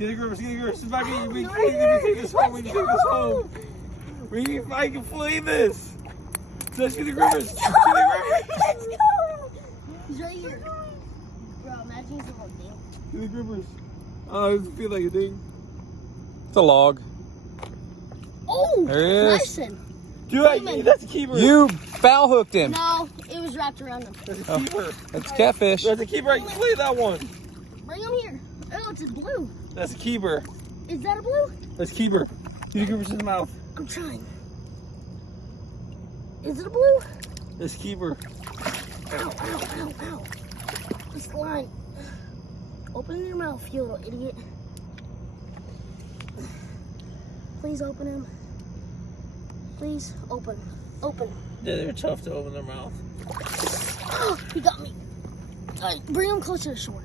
Get the grippers, get the grippers. It's back in you. We need to take this home. We need to take this home. We need to fucking flay this. Let's get the grippers. Get the grippers. Let's go. He's right here. Bro, imagine he's a little deal. Get the grippers. Oh, it doesn't feel like a ding. It's a log. Oh, There he is. nice one. Dude, that's a keeper. You foul hooked him. No, it was wrapped around him. That's a keeper. That's catfish. That's a keeper. I can flay that one. Bring him here. Oh, it's a blue. That's a keeper. Is that a blue? That's a keeper. Get the grippers in the mouth. I'm trying. Is it a blue? That's a keeper. Ow, ow, ow, ow. This line. Open your mouth, you little idiot. Please open him. Please open. Open. Yeah, they're tough to open their mouth. Oh, he got me. Bring him closer to shore.